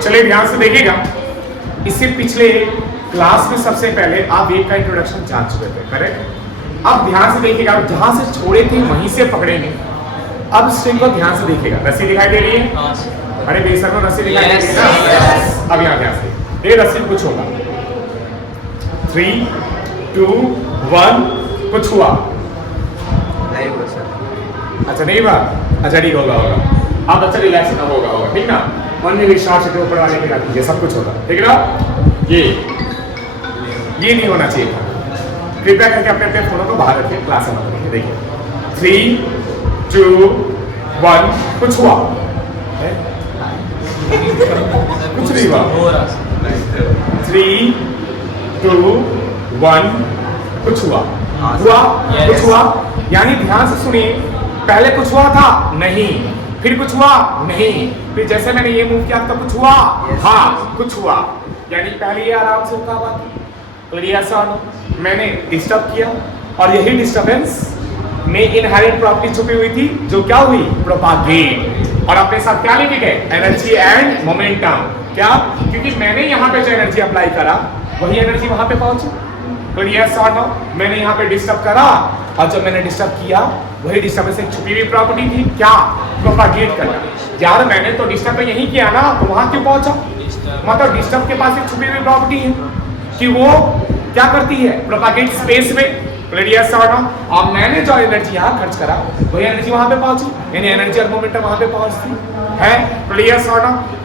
चलिए ध्यान से देखिएगा, इससे पिछले क्लास में सबसे पहले आप वेव का इंट्रोडक्शन जान चुके थे, करेक्ट। अब ध्यान से देखिएगा, जहां से छोड़े थे वहीं से पकड़ेंगे। अब स्ट्रिंग को ध्यान से देखिएगा, रस्सी दिखाई दे रही है? अरे बेसर को रस्सी दिखाई दे रही है ना? अब यहाँ ध्यान से, ये रस्सी कुछ होगा, 3, 2, 1, कुछ हुआ? नहीं हुआ सर। अच्छा नहीं हुआ, अच्छा ठीक होगा। अब अच्छा रिलैक्स ना होगा, ठीक ना। मन में विश्वास के ऊपर वाले के रख दीजिए, सब कुछ होगा, ठीक है ना। ये नहीं होना चाहिए था। कृपया करके अपने अपने फोनों को बाहर रखिए, क्लास में मत रखिए। देखिए 3, 2, 1, कुछ हुआ? कुछ नहीं हुआ। 3, 2, 1, कुछ हुआ? कुछ हुआ? यानी ध्यान से सुनिए, पहले कुछ हुआ था? नहीं। फिर कुछ हुआ? नहीं। फिर जैसे मैंने ये मूव किया तो कुछ हुआ? हाँ, कुछ हुआ। यानी पहले ये आराम से उठा हुआ था, मैंने डिस्टर्ब किया, और यही डिस्टर्बेंस में इनहेरेंट प्रॉपर्टी छुपी हुई थी, जो क्या हुई? प्रोपागेट। और अपने साथ क्या लेके गए? Energy and momentum. क्या? क्योंकि मैंने यहाँ पे जो एनर्जी अप्लाई करा वही एनर्जी वहां पे पहुंची। मैंने यहाँ पे डिस्टर्ब करा, और जब मैंने डिस्टर्ब किया वही डिस्टर्ब से छुपी हुई प्रॉपर्टी थी, क्या? प्रोपागेट करना। यार मैंने तो डिस्टर्ब यही किया ना, तो वहां क्यों पहुंचा? मतलब डिस्टर्ब के पास एक छुपी हुई प्रॉपर्टी है कि वो क्या करती है? प्रोपागेट स्पेस में। अब मैंने जो एनर्जी यहाँ खर्च करा वही एनर्जी वहां पे पहुंची, यानी एनर्जी और मोमेंटम वहां पे पहुंचती है।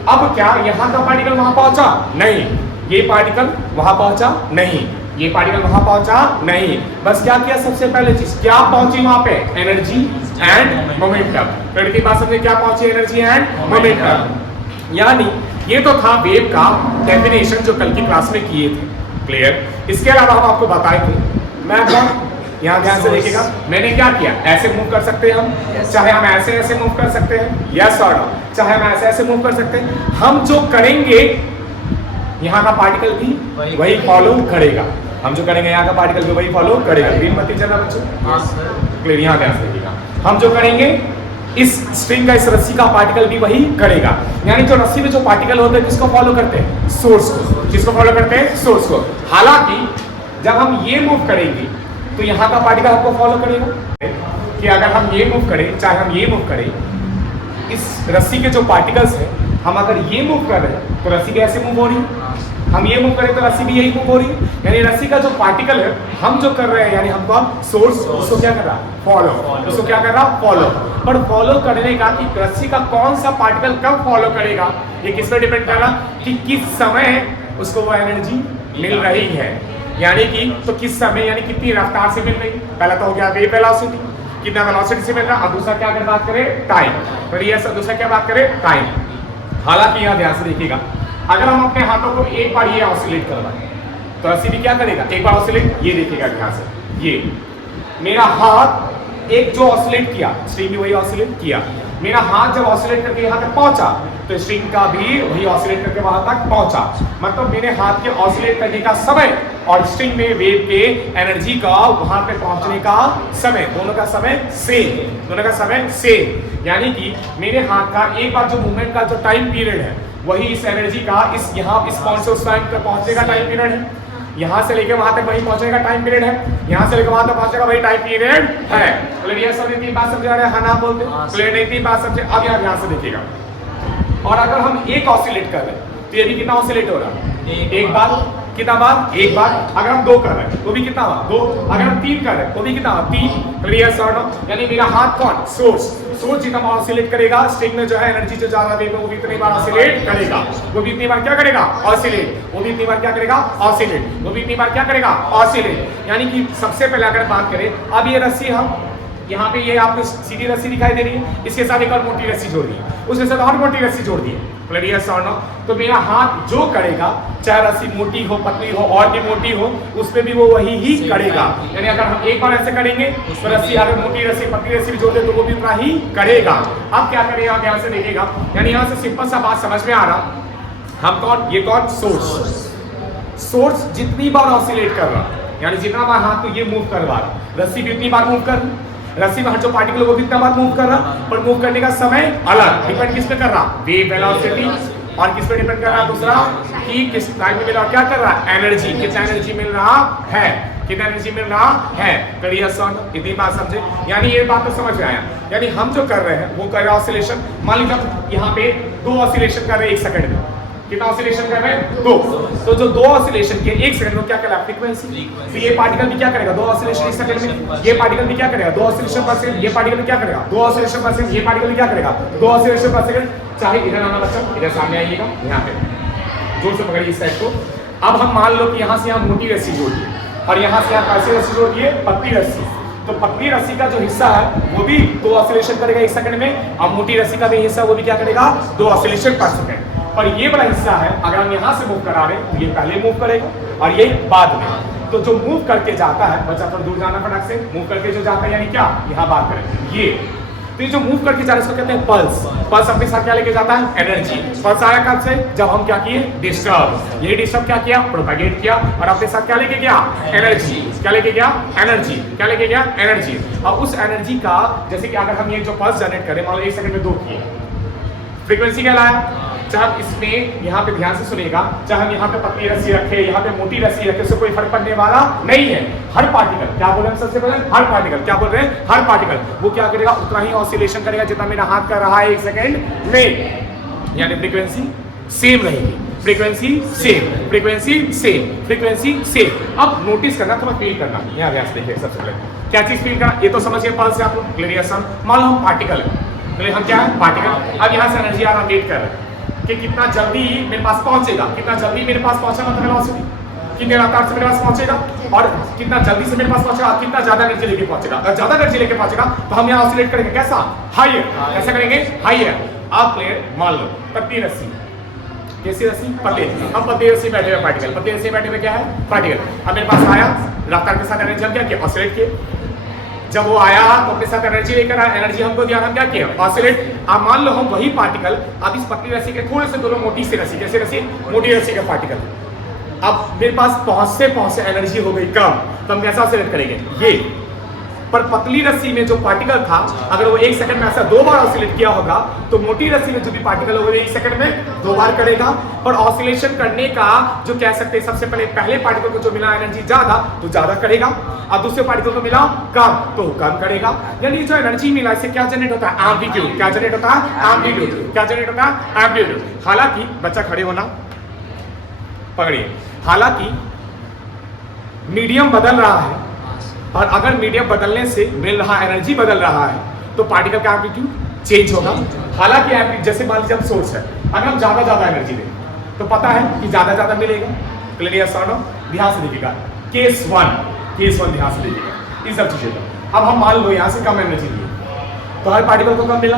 अब क्या यहाँ का पार्टिकल वहां पहुंचा? नहीं। ये पार्टिकल वहां पहुंचा? नहीं। ये पार्टिकल वहां पहुंचा? नहीं। बस क्या किया? सबसे पहले चीज क्या पहुंची वहां पे? Energy and momentum. लड़की बात समझे, क्या पहुंची? Energy and momentum. यानी ये तो था वेव का डेफिनेशन जो कल की क्लास में किए थे, क्लियर। इसके अलावा हम आपको बताए थे, मैं यहाँ ध्यान से देखिएगा, मैंने क्या किया? ऐसे मूव कर सकते हैं हम, चाहे हम ऐसे मूव कर सकते हैं, यस और नो, चाहे हम ऐसे मूव कर सकते हैं। हम जो करेंगे यहाँ का पार्टिकल भी वही फॉलो करेगा। हम जो करेंगे यहाँ का पार्टिकल भी वही फॉलो करेगा। ग्रीन बत्ती चला बच्चों? क्लियर। यहाँ ध्यान से देखिएगा, हम जो करेंगे इस स्ट्रिंग का, इस रस्सी का पार्टिकल भी वही करेगा। यानी जो रस्सी में जो पार्टिकल होते हैं किसको फॉलो करते हैं? सोर्स को। किसको फॉलो करते हैं? सोर्स को। हालांकि जब हम ये मूव करेंगे तो यहाँ का पार्टिकल आपको फॉलो करेगा। कि अगर हम ये मूव करें, चाहे हम ये मूव करें, इस रस्सी के जो पार्टिकल्स है, हम अगर ये मूव कर रहे हैं तो रस्सी भी ऐसे मूव हो रही है, हम ये मूव करें तो रस्सी भी यही मूव हो रही है। यानी रस्सी का जो पार्टिकल है हम जो कर रहे हैं, यानी हम कौन? सोर्स, उसको क्या कर रहा? फॉलो। उसको क्या कर रहा? फॉलो। पर फॉलो करने का कि रस्सी का कौन सा पार्टिकल कब फॉलो करेगा, ये किस पर डिपेंड कर रहा? कि किस समय उसको वो एनर्जी मिल रही है। यानी कि तो किस समय, यानी कितनी रफ्तार से मिल रही। पहला तो हो गया वेव वेलोसिटी, कितना वेलोसिटी से मिल रहा। अब दूसरा क्या अगर बात करें? टाइम। तो ये दूसरा क्या बात करें? टाइम। हालांकि यहाँ ध्यान से देखिएगा, अगर हम अपने हाथों को एक बार ये ऑसिलेट करवाएं तो रस्सी भी क्या करेगा? एक बार ऑसिलेट। ये देखिएगा ध्यान से, ये मेरा हाथ एक जो ऑसिलेट किया, स्ट्रिंग भी वही ऑसिलेट किया। मेरा हाथ जब ऑसिलेट करके यहाँ तक पहुंचा तो स्ट्रिंग का भी वही ऑसिलेट करके वहां तक पहुंचा। मतलब मेरे हाथ के ऑसिलेट करने का समय और स्ट्रिंग में वेव के एनर्जी का वहां पे पहुंचने का समय, दोनों का समय सेम। दोनों का समय सेम। यानी कि मेरे हाथ का एक बार जो मूवमेंट का जो टाइम पीरियड है वही इस एनर्जी का इस यहाँ इस पॉइंट से उस टाइम तक पहुंचने का टाइम पीरियड है। यहाँ से लेके वहां तक वही पहुंचने का टाइम पीरियड है। यहाँ से लेकर वहां तक पहुंचने का वही टाइम पीरियड है। क्लियर? सब इतनी बात समझ आ रहे हैं? हाँ ना बोलते? क्लियर? नहीं इतनी बात समझे? अब यहाँ ध्यान से देखिएगा, और अगर हम एक ऑसिलेट कर रहे हैं तो ये भी कितना ऑसिलेट हो रहा है? एक बार। कितना बार? एक बार। अगर हम 2 कर रहे हैं तो भी कितना बार? 2। अगर हम 3 कर रहे हैं तो भी कितना बार? 3। Clear sir? यानी मेरा हाथ कौन? सोर्स। सोर्स जितना बार ऑसिलेट करेगा, स्ट्रिंग में जो है एनर्जी जो जा रहा है वो भी इतनी बार ऑसिलेट करेगा। वो भी इतनी बार क्या करेगा? ऑसिलेट। वो भी इतनी बार क्या करेगा? ऑसिलेट। वो भी इतनी बार क्या करेगा? ऑसिलेट। यानी कि सबसे पहले अगर बात करें, अब ये रस्सी हम यहाँ पे ये आपको सीधी रस्सी दिखाई दे रही है, इसके साथ एक और मोटी रस्सी जोड़ दी, उसके साथ और मोटी रस्सी जोड़ दी। Clear sir? तो मेरा हाथ जो करेगा, चाहे रस्सी मोटी हो, पतली हो, और भी मोटी हो, उस पे भी वो वही ही करेगा। यानी अगर हम एक बार ऐसे करेंगे तो रस्सी, अगर मोटी रस्सी पतली रस्सी भी जोड़ दे तो वो भी उतना ही करेगा। अब क्या करेगा? ध्यान से देखिएगा, यानी यहाँ से सिंपल सा बात समझ में आ रहा, हम कौन? ये कौन? सोर्स। सोर्स जितनी बार ऑसिलेट कर रहा, यानी जितना बार हाथ को ये मूव करवा रहा, रस्सी भी उतनी बार मूव कर, रस्सी में जो पार्टिकल वो कितना बार मूव कर रहा, पर मूव करने का समय अलग, डिपेंड किस पे कर रहा? वेव वेलोसिटी और किस पे डिपेंड कर रहा है दूसरा कि किस टाइम में मिला और क्या कर रहा है एनर्जी, कितना एनर्जी मिल रहा है, कितना एनर्जी मिल रहा है। करिए सन इतनी बात समझे, यानी ये बात तो समझ में आया। यानी हम जो कर रहे हैं वो कर रहे हैं ऑसिलेशन। मान लीजिए यहाँ पे 2 ऑसिलेशन कर रहे हैं 1 सेकंड में, कितना ऑसिलेशन कर रहे हैं 2। तो जो 2 ऑसिलेशन के 1 सेकंड में क्या कहलाता है फ्रीक्वेंसी। तो ये पार्टिकल भी क्या करेगा 2 ऑसिलेशन 1 सेकंड में, ये पार्टिकल भी क्या करेगा 2 ऑसिलेशन पर सेकंड, ये पार्टिकल भी क्या करेगा 2 ऑसिलेशन पर सेकंड, ये पार्टिकल भी क्या करेगा 2 ऑसिलेशन पर सेकंड। चाहे इधर आना बच्चा, इधर सामने आइएगा, यहाँ पे जोर से पकड़िए इस साइड को। अब हम मान लो कि यहाँ से यहाँ मोटी रस्सी जोड़ दिए और यहाँ से यहाँ कैसी रस्सी जोड़ दिए पतली रस्सी। तो पतली रस्सी का जो हिस्सा है वो भी 2 ऑसिलेशन करेगा 1 सेकंड में, और मोटी रस्सी का भी हिस्सा वो भी क्या करेगा 2 ऑसिलेशन पर सेकंड। और ये वाला हिस्सा है अगर हम यहाँ से मूव करा रहे हैं तो ये पहले मूव करेगा और ये बाद में। तो जो मूव करके जाता है, बच्चा थोड़ा दूर जाना फटाक से, मूव करके जो जाता है यानी क्या, यहाँ बात करें ये। तो ये जो मूव करके जा रहा है इसको कहते हैं पल्स। पल्स अपने साथ क्या लेके जाता है एनर्जी। पल्स आया कब से, जब हम क्या किए डिस्टर्ब, ये डिस्टर्ब क्या किया प्रोपेगेट किया और अपने साथ क्या लेके गया एनर्जी। क्या लेके गया एनर्जी, क्या लेके गया एनर्जी। और उस एनर्जी का जैसे कि अगर हम ये जो पल्स जनरेट करें मान लो 1 सेकंड में 2 किए, फ्रीक्वेंसी कहलाया। चाहे आप इसमें यहाँ पे ध्यान से सुनिएगा, चाहे हम यहाँ पे पतली रस्सी रखे यहाँ पे मोटी रस्सी रखे, उससे कोई फर्क पड़ने वाला नहीं है। हर पार्टिकल, क्या बोल रहे हैं सबसे पहले, हर पार्टिकल, क्या बोल रहे हैं हर पार्टिकल वो क्या करेगा उतना ही ऑसिलेशन करेगा जितना मेरा हाथ कर रहा है 1 सेकंड में। यानी फ्रीक्वेंसी सेम रहेगी, frequency same, frequency same, frequency same. अब नोटिस करना, थोड़ा फील करना, यहाँ अभ्यास देखिए सबसे पहले क्या चीज फील करना, ये तो समझिए पल्स से आप लोग क्लियर। मान लो हम पार्टिकल है, हम क्या है पार्टिकल। अब यहाँ से एनर्जी आ रहा, वेट कर रहे हैं कि कितना जल्दी मेरे पास पहुंचेगा, कितना जल्दी मेरे पास पहुंचेगा मतलब वेलोसिटी, कितने रफ्तार से मेरे पास पहुंचेगा और कितना जल्दी से मेरे पास पहुंचेगा, कितना ज्यादा एनर्जी लेके पहुंचेगा। अगर ज्यादा एनर्जी लेके पहुंचेगा तो हम यहाँ ऑसिलेट करेंगे कैसा, हायर। कैसा करेंगे हायर। आप प्लेयर मान लो पतली रस्सी, कैसी रस्सी पतली, हम पतली रस्सी बैठे हुए पार्टिकल, पतली रस्सी बैठे हुए क्या है पार्टिकल। अब मेरे पास आया रफ्तार के साथ एनर्जी हम क्या किया ऑसिलेट किए। जब वो आया तो अपने साथ एनर्जी लेकर आया, एनर्जी हमको दिया, हम क्या किया ऑसिलेट। अब मान लो हम वही पार्टिकल अब इस पतली रस्सी के थोड़े से दोनों मोटी सी रस्सी, कैसी रस्सी मोटी रस्सी का पार्टिकल। अब मेरे पास पहुंचते एनर्जी हो गई कम, तो हम कैसा ऑसिलेट करेंगे ये। पर पतली रस्सी में जो पार्टिकल था अगर वो 1 सेकंड में ऐसा 2 बार ऑसिलेट किया होगा तो मोटी रस्सी में जो भी पार्टिकल होगा 1 सेकंड में 2 बार करेगा। और ऑसिलेशन करने का जो कह सकते हैं सबसे पहले पार्टिकल को जो मिला एनर्जी ज्यादा तो ज्यादा करेगा, और दूसरे पार्टिकल को मिला कम तो कम करेगा। यानी जो एनर्जी मिला इससे क्या जनरेट होता है एम्पलीट्यूड। क्या जनरेट होता है एम्पलीट्यूड। क्या जनरेट होता है एम्पलीट्यूड। हालांकि बच्चा खड़े होना पकड़िए, हालांकि मीडियम बदल रहा है और अगर मीडियम बदलने से मिल रहा एनर्जी बदल रहा है तो पार्टिकल का एम्पलीट्यूड चेंज होगा। हालांकि एम्पलीट्यूड जैसे मान लीजिए सोर्स है, अगर हम ज्यादा एनर्जी दें तो पता है कि ज्यादा मिलेगा। क्लियर सॉर्ट, ध्यान से देखिएगा केस 1 ध्यान से देखिएगा इन सब चीजों का। अब हम मान लो यहाँ से कम एनर्जी दिए तो हर पार्टिकल को कम मिला,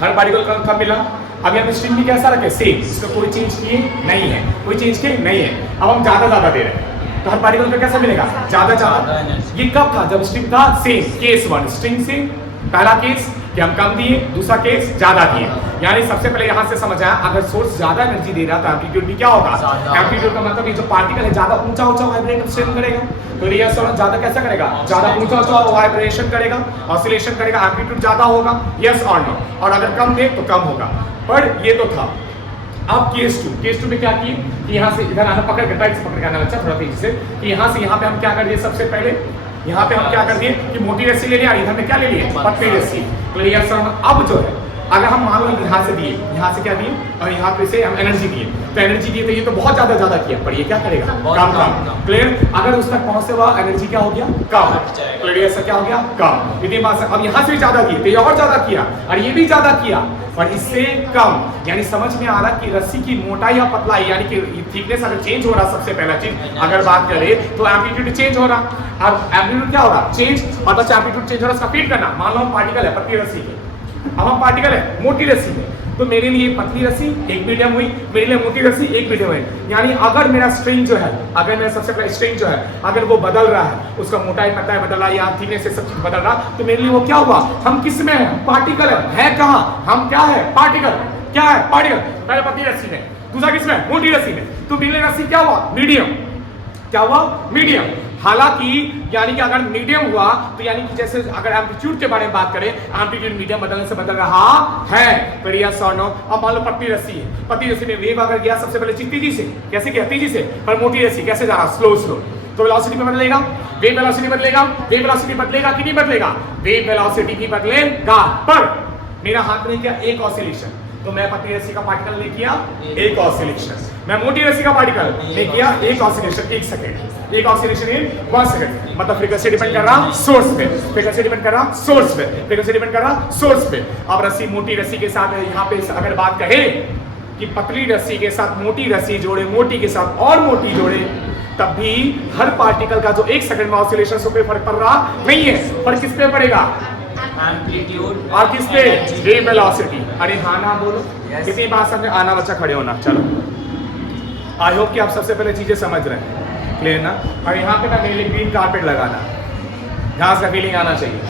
हर पार्टिकल को कम मिला। अब यहाँ पे स्ट्रिंग भी कैसा रखे सेम, इसमें कोई चेंज किए नहीं है, कोई चेंज किए नहीं है। अब हम ज्यादा दे रहे हैं तो हर पार्टिकल को कैसा मिलेगा ज्यादा। ये कब था जब स्ट्रिंग था सेम, केस 1 स्ट्रिंग से पहला केस कि हम कम दिए, दूसरा केस ज्यादा दिए। यानी सबसे पहले यहाँ से समझ आया अगर सोर्स ज्यादा एनर्जी दे रहा तो एम्पलीट्यूड भी क्या होगा, एम्पलीट्यूड का मतलब ये जो पार्टिकल है ज्यादा ऊंचा वाइब्रेशन करेगा। तो रियल साउंड ज्यादा कैसा करेगा, ज्यादा ऊंचा वाइब्रेशन करेगा, ऑसिलेशन करेगा, एम्पलीट्यूड ज्यादा होगा, यस और नो। और अगर कम दे तो कम होगा। पर ये तो था। अब केस 2 में क्या किए कि यहाँ से इधर आना, पकड़ के टाइट से पकड़ के आना बच्चा थोड़ा तेजी से, कि यहाँ से यहाँ पे हम क्या कर दिए सबसे पहले यहाँ पे हम क्या कर दिए कि मोटी रस्सी ले लिया और इधर में क्या ले लिए पतली रस्सी। Clear sound. अब जो है अगर हम मान लो यहाँ से दिए, यहाँ से क्या दिए और यहाँ पे से हम एनर्जी दिए, तो एनर्जी दिए तो ये तो बहुत ज्यादा किया, पर ये क्या करेगा कम। क्लियर। अगर उस तक पहुंचने वाला एनर्जी क्या हो गया कम। क्लियर से क्या हो गया कम। इतनी बात। अब यहाँ से भी ज्यादा दिए तो ये और ज्यादा किया और ये भी ज्यादा किया पर इससे कम। यानी समझ में आ रहा कि रस्सी की मोटाई या पतलाई यानी कि थिकनेस अगर चेंज हो रहा, सबसे पहला चीज अगर बात करें तो एम्पलीट्यूड चेंज हो रहा। अब एम्पलीट्यूड क्या हो रहा चेंज, और बस एम्पलीट्यूड चेंज हो रहा, इसका फीड करना। मान लो हम पार्टिकल है पतली रस्सी के, अब हम पार्टिकल है मोटी रस्सी में, तो मेरे लिए पतली रस्सी एक मीडियम हुई, मेरे लिए मोटी रस्सी एक मीडियम है। यानी अगर मेरा स्ट्रिंग जो है, अगर मेरा सबसे पहले स्ट्रिंग जो है अगर वो बदल रहा है, उसका मोटाई पतलाई बदल रहा है या थिकनेस से सब चीज बदल रहा, तो मेरे लिए वो क्या हुआ, हम किस में है पार्टिकल है कहाँ, हम क्या है पार्टिकल, क्या है पार्टिकल, पहले पतली रस्सी में, दूसरा किस में मोटी रस्सी में, तो मेरे लिए रस्सी क्या हुआ मीडियम, क्या हुआ मीडियम। हालांकि यानी कि अगर मीडियम हुआ तो यानी कि जैसे अगर एम्पलीट्यूड के बारे में बात करें, एम्पलीट्यूड मीडियम बदलने से बदल रहा है। फिर यस और नो। अब मान लो पतली रस्सी है, पतली रस्सी में वेव अगर गया सबसे पहले तेजी से, कैसे गया तेजी से, पर मोटी रस्सी कैसे जा रहा स्लो स्लो, तो वेलोसिटी में बदलेगा, वेव वेलोसिटी बदलेगा, वेव वेलोसिटी बदलेगा कि नहीं बदलेगा, वेव वेलोसिटी भी बदलेगा। पर मेरा हाथ ने किया एक ऑसिलेशन, तो मैं पतली रस्सी का पार्टिकल ने किया एक ऑसिलेशन, मैं मोटी रस्सी का पार्टिकल ने किया एक ऑसिलेशन, 1 सेकंड, एक ऑसिलेशन इन 1 सेकंड। मतलब फ्रीक्वेंसी डिपेंड कर रहा सोर्स पे, फ्रीक्वेंसी डिपेंड कर रहा सोर्स पे, फ्रीक्वेंसी डिपेंड कर रहा सोर्स पे। अब रस्सी मोटी रस्सी के साथ यहाँ पे अगर बात करें कि पतली रस्सी के साथ मोटी रस्सी जोड़े, मोटी के साथ और मोटी जोड़े, तब भी हर पार्टिकल का जो 1 सेकंड में ऑसिलेशन से कोई फर्क पड़ रहा नहीं है। फर्क किस पे पड़ेगा, एम्पलीट्यूड और किस पे, वेव वेलोसिटी। अरे हाँ ना बोलो, कितनी बात समझे, आना बच्चा खड़े होना। चलो आई होप कि आप सबसे पहले चीजें समझ रहे हैं, क्लियर ना। और यहाँ पे ना मेरे लिए ग्रीन कारपेट लगाना, यहाँ से फीलिंग आना चाहिए।